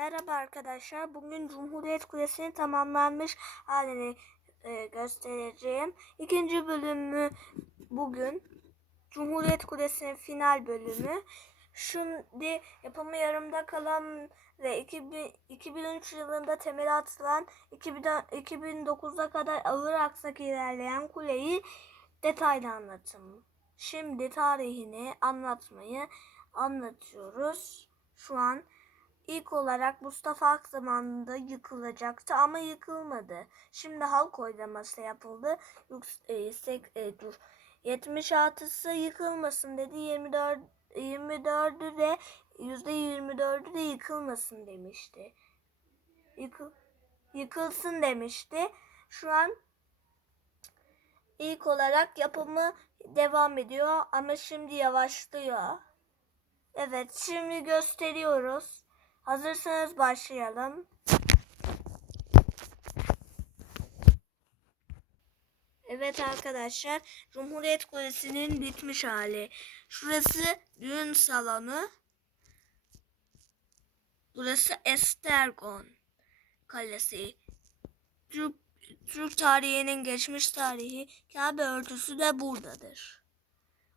Merhaba arkadaşlar. Bugün Cumhuriyet Kulesi'nin tamamlanmış halini e, göstereceğim. İkinci bölümü bugün. Cumhuriyet Kulesi'nin final bölümü. Şimdi yapımı yarımda kalan ve 2000, 2003 yılında temeli atılan 2000 2009'a kadar ağır aksak ilerleyen kuleyi detaylı anlatım. Şimdi tarihini anlatmayı anlatıyoruz. Şu an ilk olarak Mustafa Ak zamanında yıkılacaktı ama yıkılmadı. Şimdi halk oylaması yapıldı. Yüks- e, e, dur. 76'sı yıkılmasın dedi. 24 24'ü de %24'ü de yıkılmasın demişti. Yıkıl, yıkılsın demişti. Şu an ilk olarak yapımı devam ediyor ama şimdi yavaşlıyor. Evet, şimdi gösteriyoruz. Hazırsanız başlayalım. Evet arkadaşlar, Cumhuriyet Kulesi'nin bitmiş hali. Şurası düğün salonu. Burası Estergon Kalesi. Türk, Türk tarihinin geçmiş tarihi Kabe örtüsü de buradadır.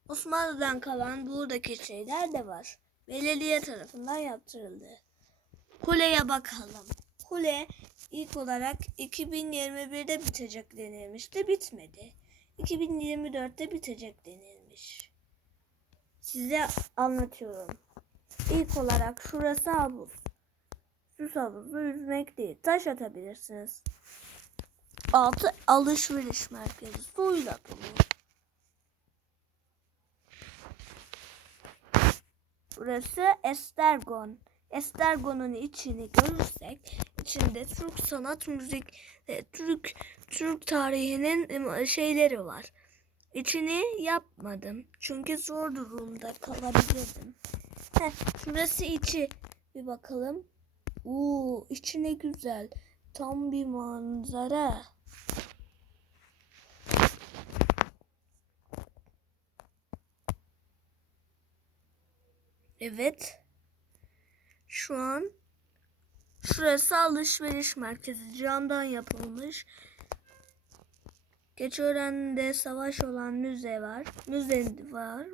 Osmanlı'dan kalan buradaki şeyler de var. Belediye tarafından yaptırıldı. Kuleye bakalım. Kule ilk olarak 2021'de bitecek denilmişti. Bitmedi. 2024'te bitecek denilmiş. Size anlatıyorum. İlk olarak şurası havuz. Süs havuzu yüzmek değil. Taş atabilirsiniz. Altı alışveriş merkezi. Suyla dolu. Burası Estergon. Estergon'un içini görürsek içinde Türk sanat müzik ve Türk Türk tarihinin şeyleri var. İçini yapmadım. Çünkü zor durumda kalabilirdim. Heh, şurası içi. Bir bakalım. Oo, içi ne güzel. Tam bir manzara. Evet. Şu an şurası alışveriş merkezi. Camdan yapılmış. Keçiören'de savaş olan müze var. Müze var.